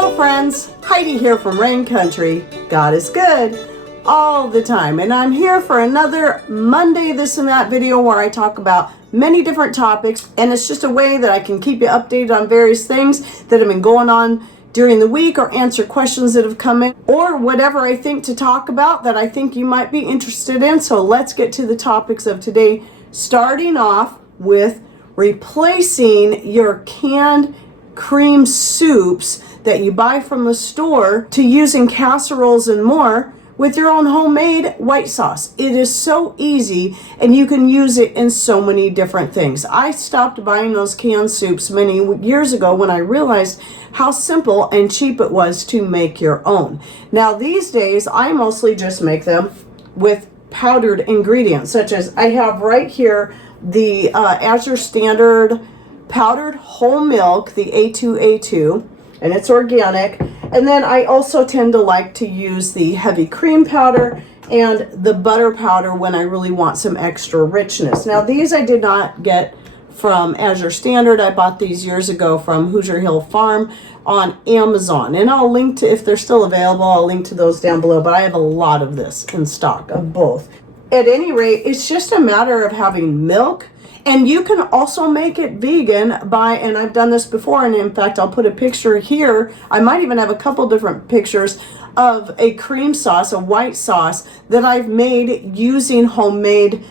Hello friends, Heidi here from Rain Country. God is good all the time, and I'm here for another Monday this and that video where I talk about many different topics, and it's just a way that I can keep you updated on various things that have been going on during the week, or answer questions that have come in, or whatever I think to talk about that I think you might be interested in. So let's get to the topics of today, starting off with replacing your canned cream soups that you buy from the store to using casseroles and more with your own homemade white sauce. It is so easy, and you can use it in so many different things. I stopped buying those canned soups many years ago when I realized how simple and cheap it was to make your own. Now these days, I mostly just make them with powdered ingredients, such as I have right here the Azure standard powdered whole milk, the A2A2, and it's organic. And then I also tend to like to use the heavy cream powder and the butter powder when I really want some extra richness. Now these I did not get from Azure Standard. I bought these years ago from Hoosier Hill Farm on Amazon, and I'll link to, if they're still available, I'll link to those down below, but I have a lot of this in stock of both. At any rate, it's just a matter of having milk. And you can also make it vegan by, and I've done this before, and in fact I'll put a picture here. I might even have a couple different pictures of a cream sauce, a white sauce that I've made using homemade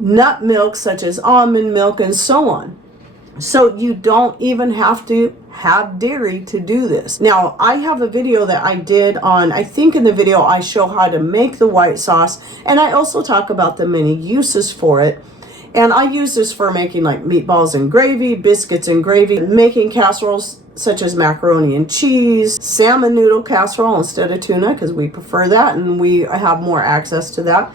nut milk, such as almond milk and so on. So you don't even have to have dairy to do this. Now I have a video that I did on, I think in the video I show how to make the white sauce, and I also talk about the many uses for it. And I use this for making like meatballs and gravy, biscuits and gravy, making casseroles such as macaroni and cheese, salmon noodle casserole instead of tuna, because we prefer that and we have more access to that,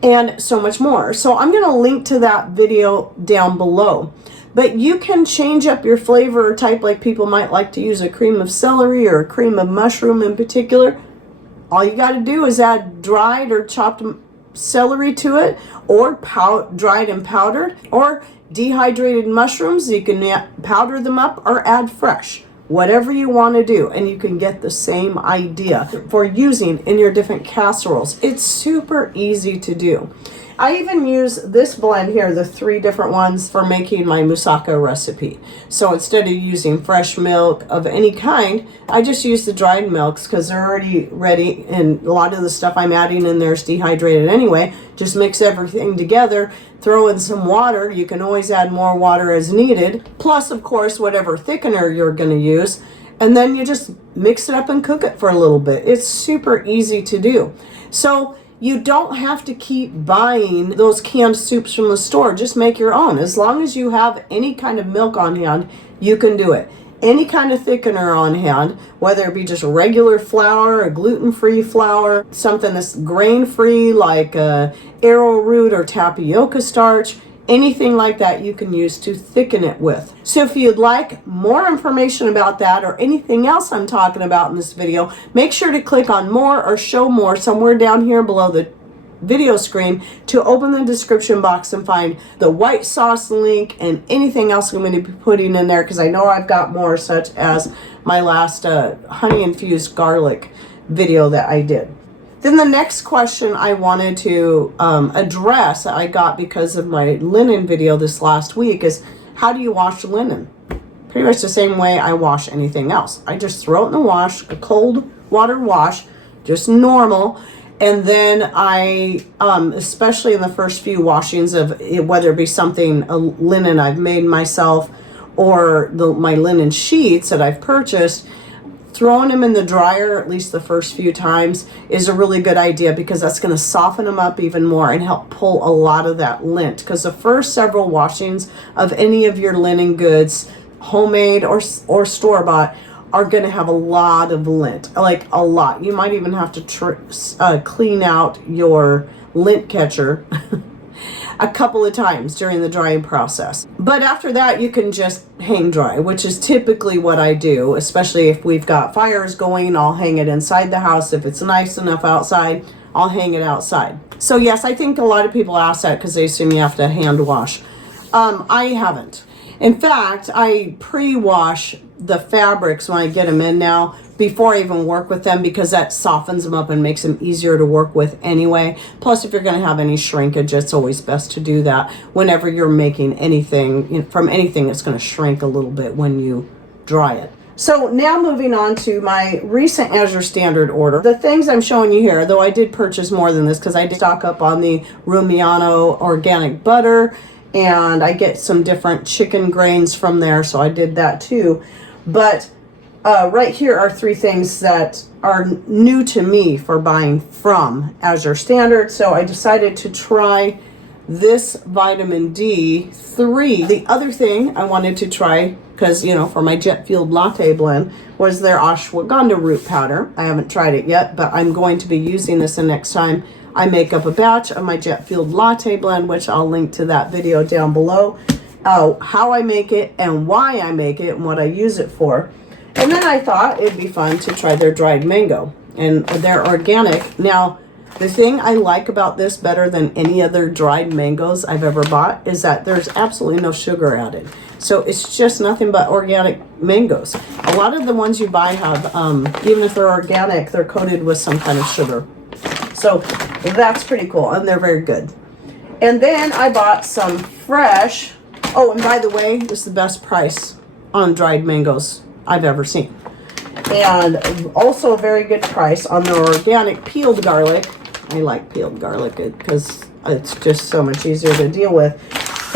and so much more. So I'm going to link to that video down below. But you can change up your flavor type, like people might like to use a cream of celery or a cream of mushroom in particular. All you got to do is add dried or chopped celery to it, or dried and powdered, or dehydrated mushrooms. You can powder them up or add fresh, whatever you want to do, and you can get the same idea for using in your different casseroles. It's super easy to do. I even use this blend here, the 3 different ones, for making my moussaka recipe. So instead of using fresh milk of any kind, I just use the dried milks because they're already ready, and a lot of the stuff I'm adding in there is dehydrated anyway. Just mix everything together, throw in some water. You can always add more water as needed, plus of course whatever thickener you're going to use, and then you just mix it up and cook it for a little bit. It's super easy to do. So you don't have to keep buying those canned soups from the store. Just make your own. As long as you have any kind of milk on hand, you can do it. Any kind of thickener on hand, whether it be just regular flour, a gluten-free flour, something that's grain-free like arrowroot or tapioca starch, anything like that you can use to thicken it with. So if you'd like more information about that or anything else I'm talking about in this video, make sure to click on more or show more somewhere down here below the video screen to open the description box and find the white sauce link and anything else I'm going to be putting in there, because I know I've got more, such as my last honey infused garlic video that I did. Then the next question I wanted to address, I got because of my linen video this last week, is how do you wash linen? Pretty much the same way I wash anything else. I just throw it in the wash, a cold water wash, just normal. And then I, especially in the first few washings of it, whether it be something, a linen I've made myself, or my linen sheets that I've purchased, throwing them in the dryer at least the first few times is a really good idea, because that's going to soften them up even more and help pull a lot of that lint. Because the first several washings of any of your linen goods, homemade or store-bought, are going to have a lot of lint, like a lot. You might even have to clean out your lint catcher a couple of times during the drying process. But after that, you can just hang dry, which is typically what I do, especially if we've got fires going. I'll hang it inside the house. If it's nice enough outside, I'll hang it outside. So yes, I think a lot of people ask that because they assume you have to hand wash. I haven't. In fact, I pre-wash the fabrics when I get them in now before I even work with them, because that softens them up and makes them easier to work with anyway. Plus, if you're going to have any shrinkage, it's always best to do that whenever you're making anything, from anything that's going to shrink a little bit when you dry it. So now moving on to my recent Azure standard order. The things I'm showing you here, though I did purchase more than this because I did stock up on the Rumiano organic butter, and I get some different chicken grains from there, so I did that too. But right here are 3 things that are new to me for buying from Azure Standard. So I decided to try this vitamin D3. The other thing I wanted to try, because, for my jet fueled latte blend, was their ashwagandha root powder. I haven't tried it yet, but I'm going to be using this the next time I make up a batch of my jet fueled latte blend, which I'll link to that video down below, how I make it and why I make it and what I use it for. And then I thought it'd be fun to try their dried mango, and they're organic. Now, the thing I like about this better than any other dried mangoes I've ever bought is that there's absolutely no sugar added. So it's just nothing but organic mangoes. A lot of the ones you buy have, even if they're organic, they're coated with some kind of sugar. So that's pretty cool, and they're very good. And then I bought some fresh, oh, and by the way, this is the best price on dried mangoes I've ever seen. And also a very good price on the organic peeled garlic. I like peeled garlic because it's just so much easier to deal with.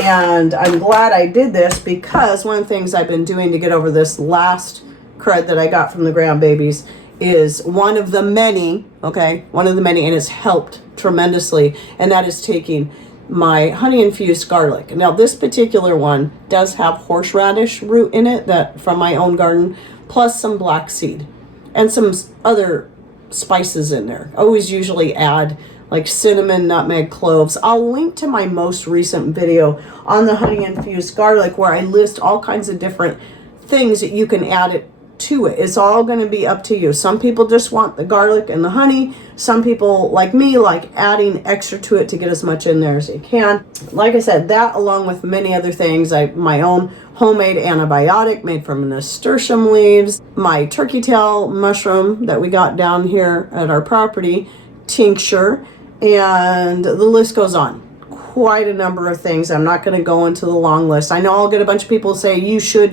And I'm glad I did this, because one of the things I've been doing to get over this last crud that I got from the grandbabies is one of the many, and it's helped tremendously, and that is taking my honey infused garlic. Now this particular one does have horseradish root in it, that from my own garden, plus some black seed and some other spices in there. I always usually add like cinnamon, nutmeg, cloves. I'll link to my most recent video on the honey infused garlic, where I list all kinds of different things that you can add it to it. It's all going to be up to you. Some people just want the garlic and the honey. Some people, like me, like adding extra to it to get as much in there as you can. Like I said, that along with many other things, my own homemade antibiotic made from nasturtium leaves, my turkey tail mushroom that we got down here at our property, tincture, and the list goes on. Quite a number of things. I'm not going to go into the long list. I know I'll get a bunch of people say, you should.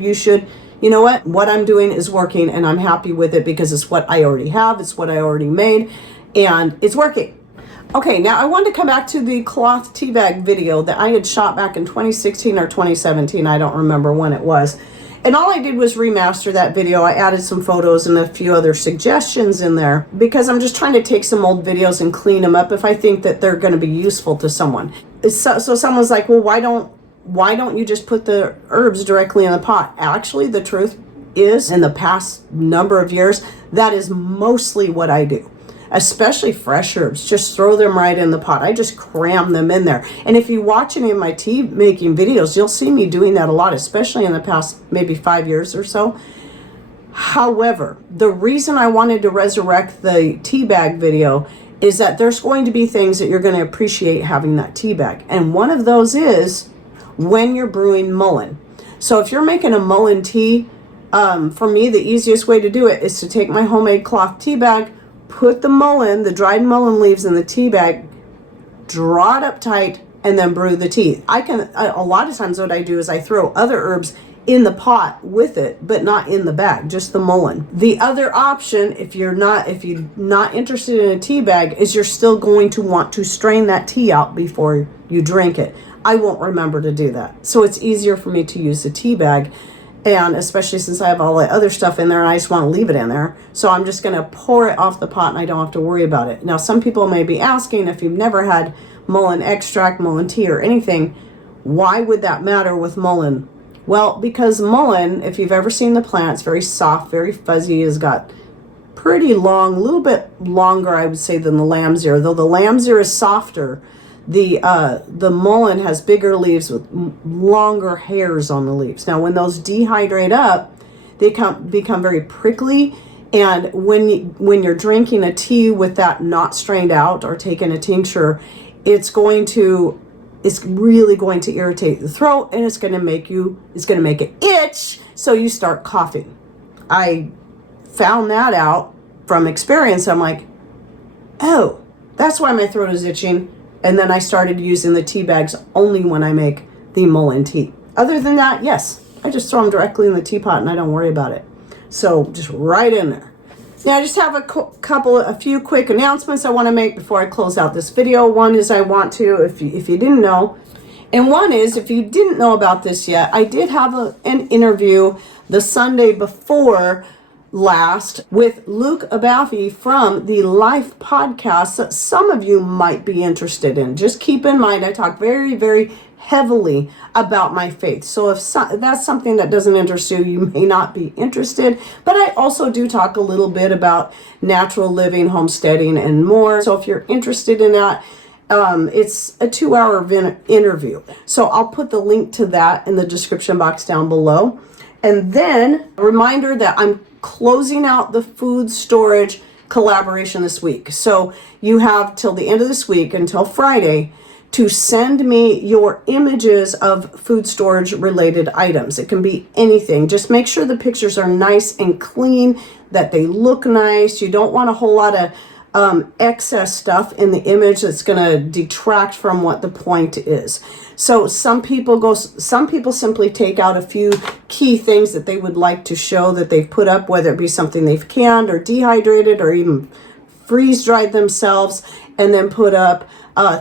You know what I'm doing is working, and I'm happy with it because it's what I already have. It's what I already made, and it's working. Okay, now I wanted to come back to the cloth tea bag video that I had shot back in 2016 or 2017. I don't remember when it was. And all I did was remaster that video. I added some photos and a few other suggestions in there, because I'm just trying to take some old videos and clean them up if I think that they're going to be useful to someone. So someone's like, well, why don't you just put the herbs directly in the pot? Actually, the truth is, in the past number of years, that is mostly what I do. Especially fresh herbs, just throw them right in the pot. I just cram them in there. And if you watch any of my tea making videos, you'll see me doing that a lot, especially in the past maybe 5 years or so. However, the reason I wanted to resurrect the tea bag video is that there's going to be things that you're going to appreciate having that tea bag. And one of those is when you're brewing mullein. So if you're making a mullein tea, for me, the easiest way to do it is to take my homemade cloth tea bag, put the mullein, the dried mullein leaves in the tea bag, draw it up tight, and then brew the tea. A lot of times what I do is I throw other herbs in the pot with it, but not in the bag, just the mullein. The other option, if you're not interested in a tea bag, is you're still going to want to strain that tea out before you drink it. I won't remember to do that. So it's easier for me to use the tea bag. And especially since I have all the other stuff in there and I just want to leave it in there. So I'm just going to pour it off the pot and I don't have to worry about it. Now, some people may be asking, if you've never had mullein extract, mullein tea, or anything, why would that matter with mullein? Well, because mullein, if you've ever seen the plant, it's very soft, very fuzzy, has got pretty long, a little bit longer, I would say, than the lamb's ear. Though the lamb's ear is softer, the mullein has bigger leaves with longer hairs on the leaves. Now, when those dehydrate up, they become very prickly. And when you're drinking a tea with that not strained out or taking a tincture, it's really going to irritate the throat, and it's going to make it itch, so you start coughing. I found that out from experience. I'm like, oh, that's why my throat is itching. And then I started using the tea bags only when I make the mullein tea. Other than that, yes, I just throw them directly in the teapot and I don't worry about it. So just right in there. Now I just have a few quick announcements I want to make before I close out this video. One is I want to, if you didn't know, and one is if you didn't know about this yet, I did have an interview the Sunday before last with Luke Abafi from the Life podcast that some of you might be interested in. Just keep in mind, I talk very, very heavily about my faith. So if that's something that doesn't interest you, you may not be interested. But I also do talk a little bit about natural living, homesteading, and more. So if you're interested in that, it's a 2-hour interview. So I'll put the link to that in the description box down below. And then a reminder that I'm closing out the food storage collaboration this week. So you have till the end of this week, until Friday, to send me your images of food storage related items. It can be anything. Just make sure the pictures are nice and clean, that they look nice. You don't want a whole lot of excess stuff in the image that's going to detract from what the point is. So some people simply take out a few key things that they would like to show that they've put up, whether it be something they've canned or dehydrated or even freeze dried themselves, and then put up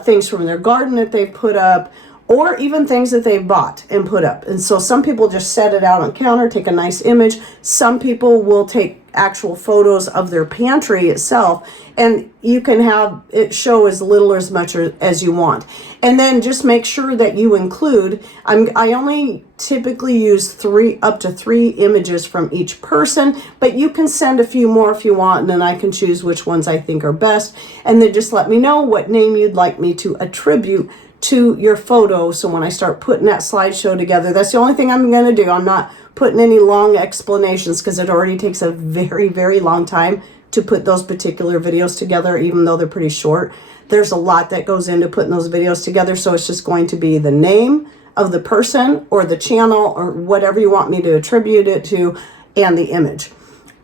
things from their garden that they've put up, or even things that they've bought and put up. And so some people just set it out on counter, take a nice image. Some people will take actual photos of their pantry itself, and you can have it show as little or as much as you want. And then just make sure that you include, I only typically use up to three images from each person, but you can send a few more if you want, and then I can choose which ones I think are best. And then just let me know what name you'd like me to attribute to your photo. So when I start putting that slideshow together, that's the only thing I'm going to do. I'm not putting any long explanations because it already takes a very, very long time to put those particular videos together, even though they're pretty short. There's a lot that goes into putting those videos together. So it's just going to be the name of the person or the channel or whatever you want me to attribute it to, and the image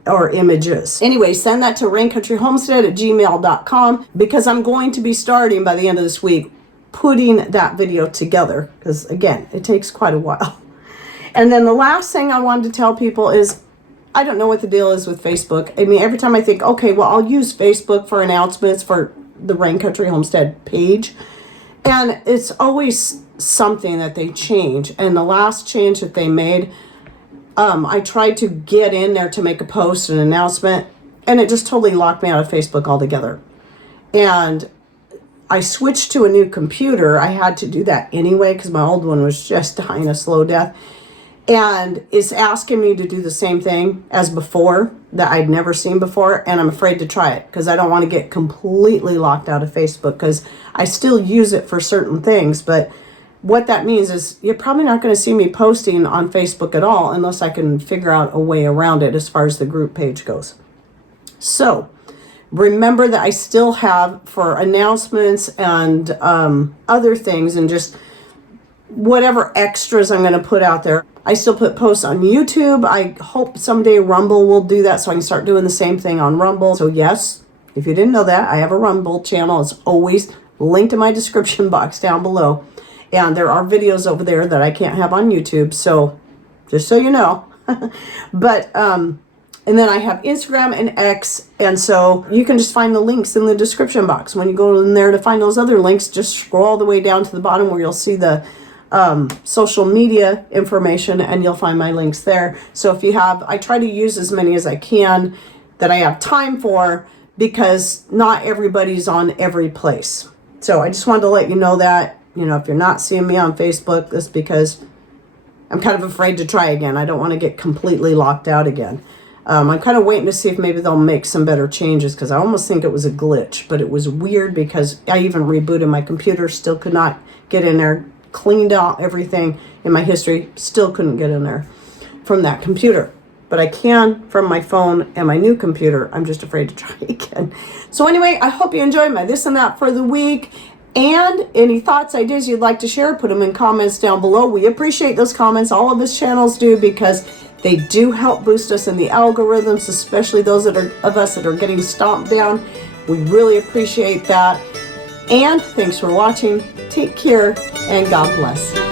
or images. Anyway, send that to raincountryhomestead@gmail.com, because I'm going to be starting by the end of this week putting that video together, because again, it takes quite a while. And then the last thing I wanted to tell people is, I don't know what the deal is with Facebook. I mean, every time I think, okay, well, I'll use Facebook for announcements for the Rain Country Homestead page, and it's always something that they change. And the last change that they made, I tried to get in there to make a post, an announcement, and it just totally locked me out of Facebook altogether. And I switched to a new computer. I had to do that anyway because my old one was just dying a slow death. And it's asking me to do the same thing as before that I'd never seen before. And I'm afraid to try it because I don't want to get completely locked out of Facebook, because I still use it for certain things. But what that means is you're probably not going to see me posting on Facebook at all unless I can figure out a way around it as far as the group page goes. So remember that I still have, for announcements and other things and just whatever extras I'm going to put out there, I still put posts on YouTube. I hope someday Rumble will do that so I can start doing the same thing on Rumble. So yes, if you didn't know that, I have a Rumble channel. It's always linked in my description box down below. And there are videos over there that I can't have on YouTube. So just so you know. But, and then I have Instagram and X, and so you can just find the links in the description box. When you go in there to find those other links, just scroll all the way down to the bottom where you'll see the social media information, and you'll find my links there. So if you have, I try to use as many as I can that I have time for, because not everybody's on every place. So I just wanted to let you know that, you know, if you're not seeing me on Facebook, that's because I'm kind of afraid to try again. I don't want to get completely locked out again. I'm kind of waiting to see if maybe they'll make some better changes, because I almost think it was a glitch, but it was weird because I even rebooted my computer, still could not get in there, cleaned out everything in my history, still couldn't get in there from that computer. But I can from my phone and my new computer. I'm just afraid to try again. So anyway, I hope you enjoyed my this and that for the week. And any thoughts, ideas you'd like to share, put them in comments down below. We appreciate those comments. All of us channels do, because They do help boost us in the algorithms, especially those of us that are getting stomped down. We really appreciate that. And thanks for watching. Take care and God bless.